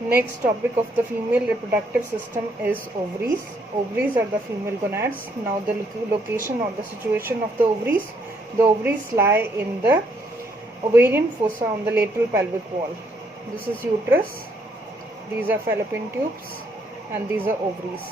Next topic of the female reproductive system is ovaries. Ovaries are the female gonads. Now the location or the situation of the ovaries. The ovaries lie in the ovarian fossa on the lateral pelvic wall. This is uterus. These are fallopian tubes and these are ovaries.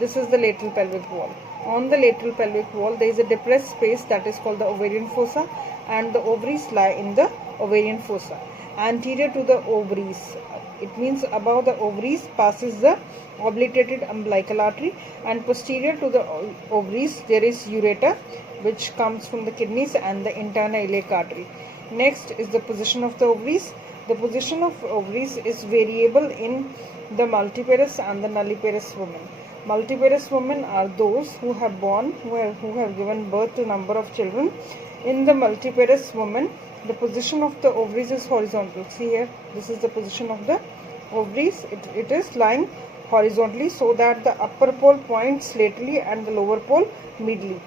This is the lateral pelvic wall. On the lateral pelvic wall there is a depressed space that is called the ovarian fossa, and the ovaries lie in the ovarian fossa. Anterior to the ovaries, it means above the ovaries passes the obliterated umbilical artery, and posterior to the ovaries there is ureter, which comes from the kidneys and the internal iliac artery. Next is the position of the ovaries. The position of ovaries is variable in the multiparous and the nulliparous women. Multiparous women are those who have given birth to a number of children. In the multiparous woman, the position of the ovaries is horizontal. See here, this is the position of the ovaries. It is lying horizontally so that the upper pole points laterally and the lower pole medially.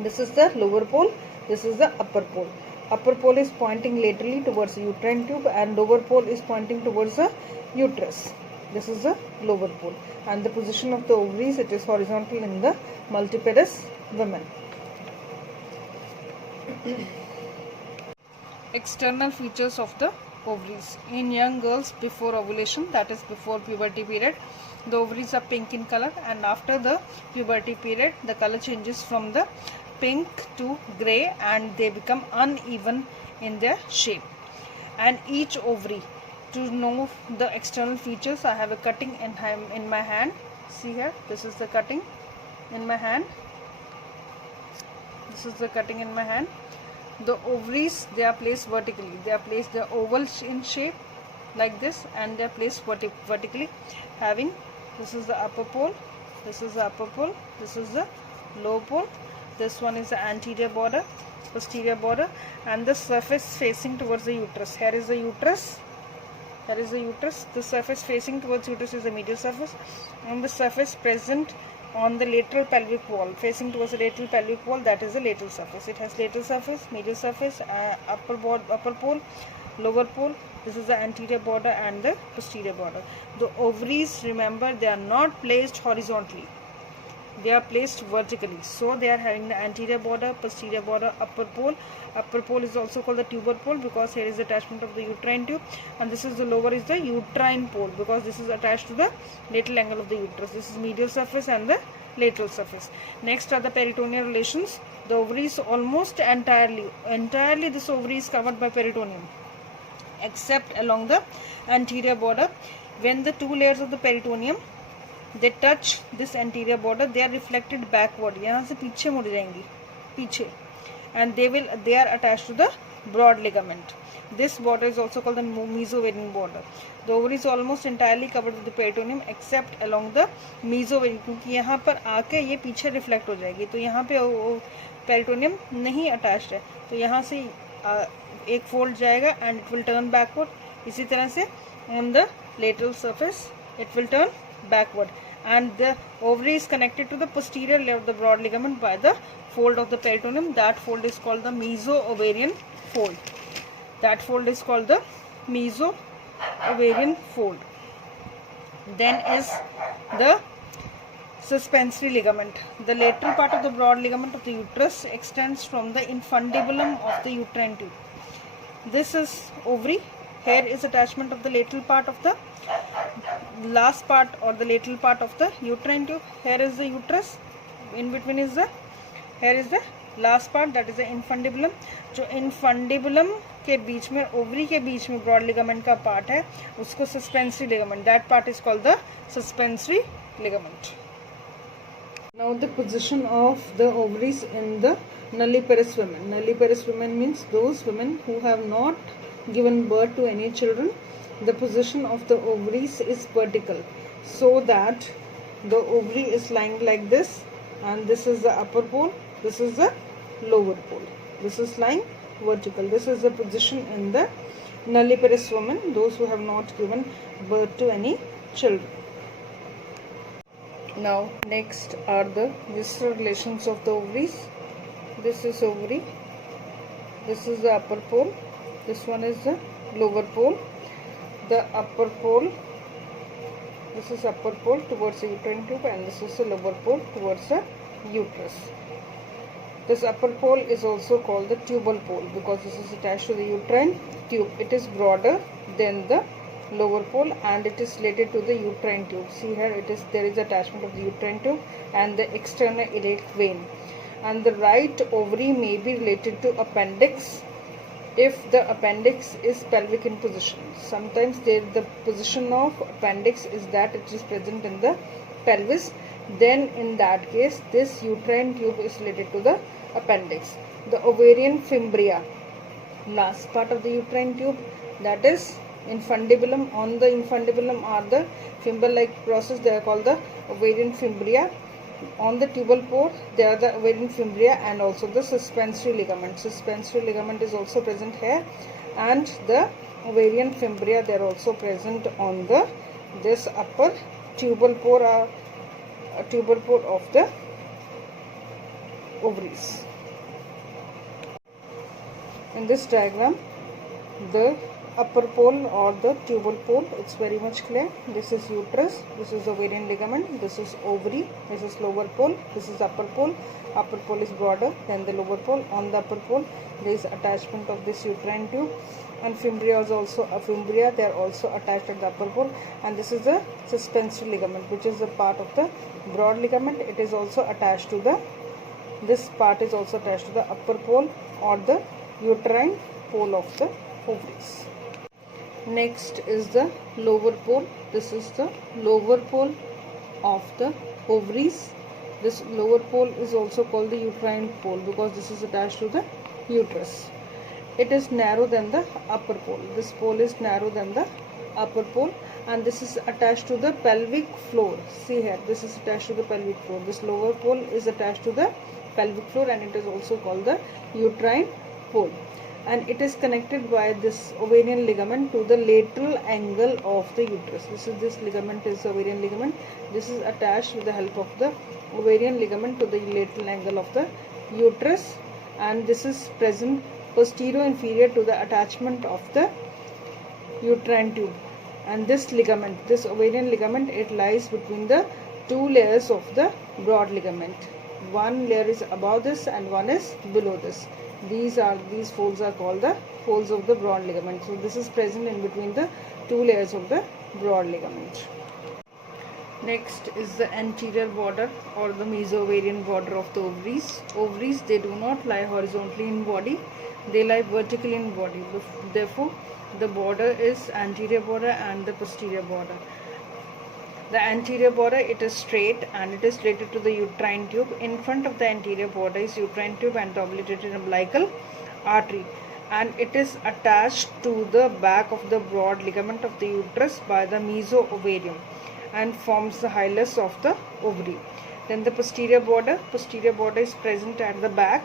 This is the lower pole, this is the upper pole. Upper pole is pointing laterally towards the uterine tube and lower pole is pointing towards the uterus. This is the lower pole, and the position of the ovaries, it is horizontal in the multiparous women. External features of the ovaries. In young girls before ovulation, that is before puberty period, the ovaries are pink in color, and after the puberty period the color changes from the pink to grey and they become uneven in their shape. And each ovary, to know the external features, I have a cutting in my hand. See here, this is the cutting in my hand. This is the cutting in my hand. The ovaries, they are placed vertically. They are oval in shape like this, and they are placed vertically, having, this is the upper pole, this is the upper pole, this is the lower pole, this one is the anterior border, posterior border, and the surface facing towards the uterus. Here is the uterus. Here is the uterus. The surface facing towards uterus is the medial surface, and the surface present on the lateral pelvic wall, facing towards the lateral pelvic wall, that is the lateral surface. It has lateral surface, medial surface, upper pole, lower pole. This is the anterior border and the posterior border. The ovaries, remember, they are not placed horizontally. They are placed vertically. So they are having the anterior border, posterior border, upper pole. Upper pole is also called the tuber pole because here is the attachment of the uterine tube, and this is the lower is the uterine pole because this is attached to the lateral angle of the uterus. This is medial surface and the lateral surface. Next are the peritoneal relations. The ovaries almost entirely this ovary is covered by peritoneum, except along the anterior border. When the two layers of the peritoneum, they touch this anterior border, they are reflected backward. यहाँ से पीछे मुड़ जाएंगी, पीछे, and they are attached to the broad ligament. This border is also called the mesovarian border. The ovary is almost entirely covered with the peritoneum except along the mesovarian, क्योंकि यहाँ पर आके ये पीछे रिफ्लेक्ट हो जाएगी, तो यहाँ पे peritoneum नहीं अटैच्ड है, तो यहाँ से एक फोल्ड जाएगा and it will turn backward. इसी तरह से on the lateral surface it will turn backward, and the ovary is connected to the posterior layer of the broad ligament by the fold of the peritoneum. That fold is called the meso-ovarian fold. That fold is called the meso-ovarian fold. Then is the suspensory ligament. The lateral part of the broad ligament of the uterus extends from the infundibulum of the uterine tube. This is ovary. Here is attachment of the lateral part of the last part or the lateral part of the uterine tube. Here is the uterus. In between is the, here is the last part, that is the infundibulum. जो infundibulum के बीच में, ovary के बीच में broad ligament का part है, उसको suspensory ligament, that part is called the suspensory ligament. Now the position of the ovaries in the nulliparous women. Nulliparous women means those women who have not given birth to any children. The position of the ovaries is vertical, so that the ovary is lying like this, and this is the upper pole, this is the lower pole. This is lying vertical. This is the position in the nulliparous women, those who have not given birth to any children. Now next are the visceral relations of the ovaries. This is ovary, this is the upper pole, this one is the lower pole. The upper pole This is upper pole towards the uterine tube, and this is the lower pole towards the uterus. This upper pole is also called the tubal pole because this is attached to the uterine tube. It is broader than the lower pole and it is related to the uterine tube. See here, there is attachment of the uterine tube and the external iliac vein. And the right ovary may be related to appendix if the appendix is pelvic in position. Sometimes the position of appendix is that it is present in the pelvis. Then in that case, this uterine tube is related to the appendix. The ovarian fimbria, last part of the uterine tube, that is infundibulum. On the infundibulum are the fimble-like process. They are called the ovarian fimbria. On the tubal pole, there are the ovarian fimbria and also the suspensory ligament. Suspensory ligament is also present here, and the ovarian fimbria, they are also present on this upper tubal pole of the ovaries. In this diagram, the upper pole or the tubal pole, it's very much clear. This is uterus, this is ovarian ligament, this is ovary, this is lower pole, this is upper pole. Upper pole is broader than the lower pole. On the upper pole, there is attachment of this uterine tube, and fimbria is also a fimbria. They are also attached at the upper pole. And this is the suspensory ligament, which is a part of the broad ligament. It is also attached to this part is also attached to the upper pole or the uterine pole of the ovaries. Next is the lower pole. This is the lower pole of the ovaries. This lower pole is also called the uterine pole because this is attached to the uterus. It is narrow than the upper pole. This pole is narrow than the upper pole, and this is attached to the pelvic floor. See here, this is attached to the pelvic floor. This lower pole is attached to the pelvic floor, and it is also called the uterine pole. And it is connected by this ovarian ligament to the lateral angle of the uterus. This ligament is ovarian ligament. This is attached with the help of the ovarian ligament to the lateral angle of the uterus, and this is present posterior inferior to the attachment of the uterine tube. And this ligament, this ovarian ligament, it lies between the two layers of the broad ligament. One layer is above this and one is below this. These folds are called the folds of the broad ligament. So this is present in between the two layers of the broad ligament. Next is the anterior border or the mesoovarian border of the ovaries. Ovaries, they do not lie horizontally in body, they lie vertically in body. Therefore, the border is anterior border and the posterior border. The anterior border, it is straight and it is related to the uterine tube. In front of the anterior border is uterine tube and the obliterated umbilical artery, and it is attached to the back of the broad ligament of the uterus by the mesoovarium and forms the hilus of the ovary. Then the posterior border is present at the back.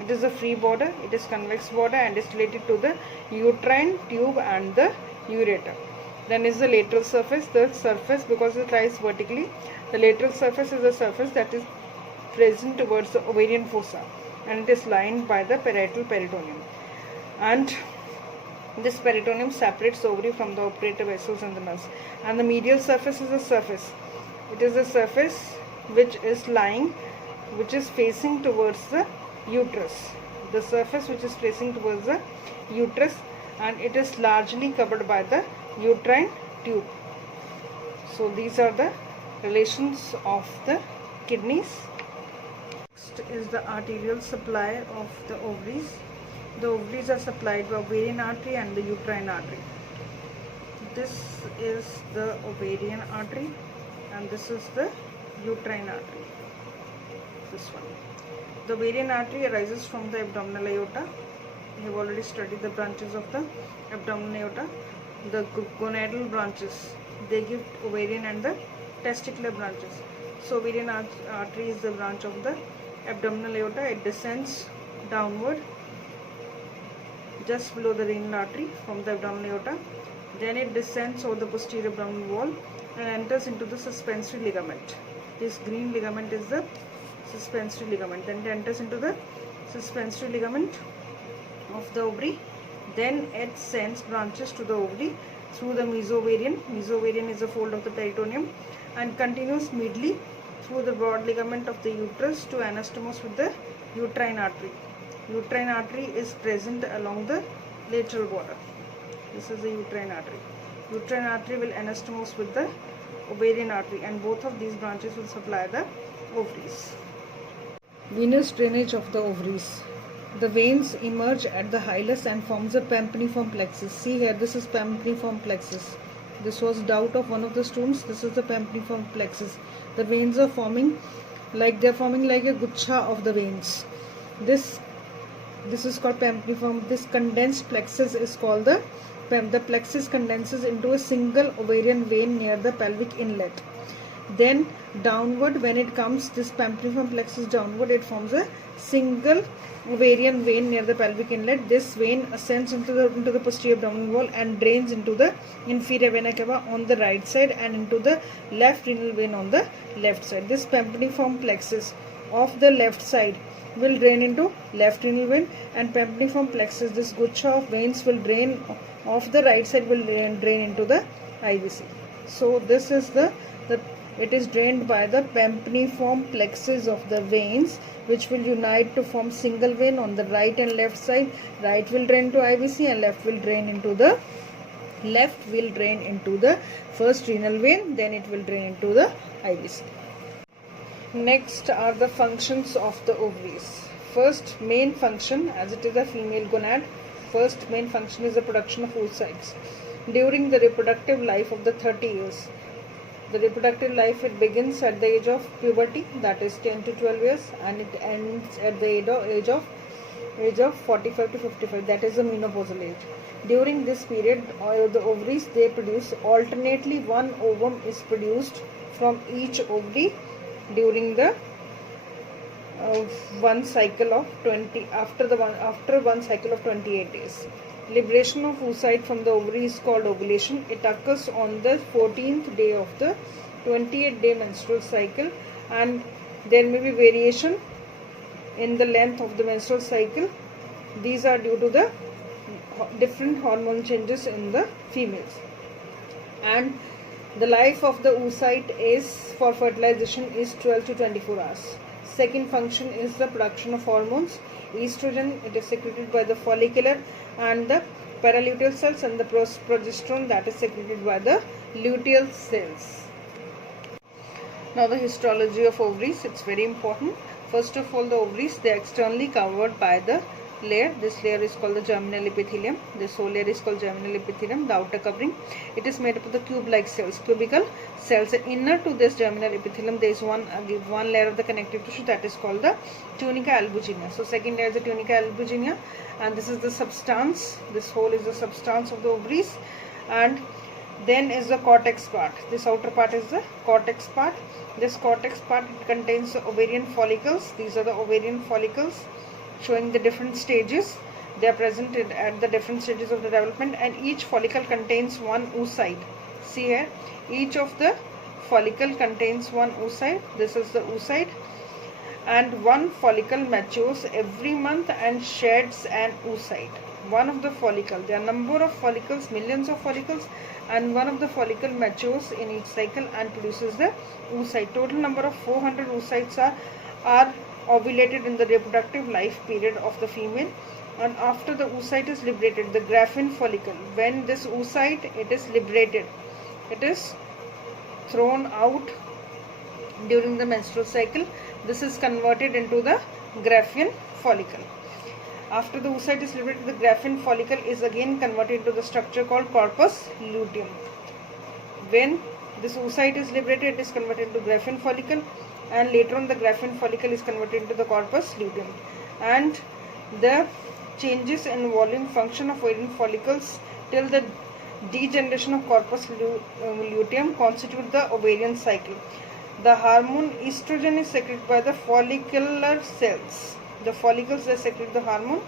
It is a free border, it is convex border and is related to the uterine tube and the ureter. Then is the lateral surface. The surface, because it lies vertically, the lateral surface is a surface that is present towards the ovarian fossa, and it is lined by the parietal peritoneum. And this peritoneum separates the ovary from the operative vessels and the nerves. And the medial surface is a surface. It is a surface which is facing towards the uterus. The surface which is facing towards the uterus, and it is largely covered by the uterine tube. So these are the relations of the kidneys. Next is the arterial supply of the ovaries. The ovaries are supplied by ovarian artery and the uterine artery. This is the ovarian artery and this is the uterine artery. This one. The ovarian artery arises from the abdominal aorta. We have already studied the branches of the abdominal aorta. The gonadal branches, they give ovarian and the testicular branches. So ovarian artery is the branch of the abdominal aorta. It descends downward just below the renal artery from the abdominal aorta. Then it descends over the posterior abdominal wall and enters into the suspensory ligament. This green ligament is the suspensory ligament. Then it enters into the suspensory ligament of the ovary. Then it sends branches to the ovary through the mesovarian. Mesovarian is a fold of the peritoneum, and continues medially through the broad ligament of the uterus to anastomose with the uterine artery. Uterine artery is present along the lateral border. This is the uterine artery. Uterine artery will anastomose with the ovarian artery, and both of these branches will supply the ovaries. Venous drainage of the ovaries. The veins emerge at the hilus and forms a pampiniform plexus. See here, this is pampiniform plexus. This was doubt of one of the students. This is the pampiniform plexus. The veins are forming like a gucha of the veins. This is called pampiniform. This condensed plexus is called the plexus condenses into a single ovarian vein near the pelvic inlet. Then downward, when it comes, this pampiniform plexus downward, it forms a single ovarian vein near the pelvic inlet. This vein ascends into the posterior abdominal wall and drains into the inferior vena cava on the right side and into the left renal vein on the left side. This pampiniform plexus of the left side will drain into left renal vein, and pampiniform plexus, this gucha of veins, will drain of the right side, will drain into the IVC. So this is it is drained by the pampiniform plexus of the veins, which will unite to form single vein on the right and left side. Right will drain to IVC and left will drain into the first renal vein, then it will drain into the IVC. Next are the functions of the ovaries. First main function, as it is a female gonad, first main function is the production of oocytes. During the reproductive life of the 30 years, the reproductive life, it begins at the age of puberty, that is 10 to 12 years, and it ends at the age of 45 to 55, that is the menopausal age. During this period, the ovaries, they produce alternately, one ovum is produced from each ovary during the one cycle of 28 days. Liberation of oocyte from the ovary is called ovulation. It occurs on the 14th day of the 28-day menstrual cycle, and there may be variation in the length of the menstrual cycle. These are due to the different hormone changes in the females. And the life of the oocyte is for fertilization is 12 to 24 hours. Second function is the production of hormones. Estrogen, it is secreted by the follicular and the paraluteal cells, and the progesterone, that is secreted by the luteal cells. Now the histology of ovaries, it's very important. First of all, the ovaries, they are externally covered by the layer. This layer is called the germinal epithelium. This whole layer is called germinal epithelium, the outer covering. It is made up of the cube-like cells, cubical cells. And inner to this germinal epithelium, there is one layer of the connective tissue, that is called the tunica albuginea. So second layer is the tunica albuginea, and this is the substance. This whole is the substance of the ovaries. And then is the cortex part. This outer part is the cortex part. This cortex part, it contains the ovarian follicles. These are the ovarian follicles, showing the different stages. They are present at the different stages of the development, and each follicle contains one oocyte. See here, each of the follicle contains one oocyte. This is the oocyte, and one follicle matures every month and sheds an oocyte. One of the follicle, there are number of follicles, millions of follicles, and one of the follicle matures in each cycle and produces the oocyte. Total number of 400 oocytes are ovulated in the reproductive life period of the female. And after the oocyte is liberated, the Graafian follicle, when this oocyte, it is liberated, it is thrown out during the menstrual cycle. This is converted into the Graafian follicle. After the oocyte is liberated, the Graafian follicle is again converted into the structure called corpus luteum. When this oocyte is liberated, it is converted into Graafian follicle, and later on the Graafian follicle is converted into the corpus luteum. And the changes in volume function of ovarian follicles till the degeneration of corpus luteum constitute the ovarian cycle. The hormone estrogen is secreted by the follicular cells. The follicles, they secrete the hormone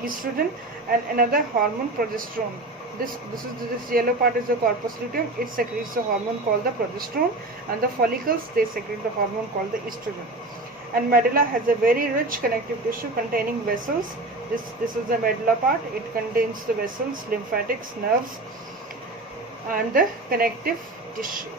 estrogen and another hormone progesterone. This yellow part is the corpus luteum. It secretes the hormone called the progesterone, and the follicles, they secrete the hormone called the estrogen. And medulla has a very rich connective tissue containing vessels. This is the medulla part. It contains the vessels, lymphatics, nerves, and the connective tissue.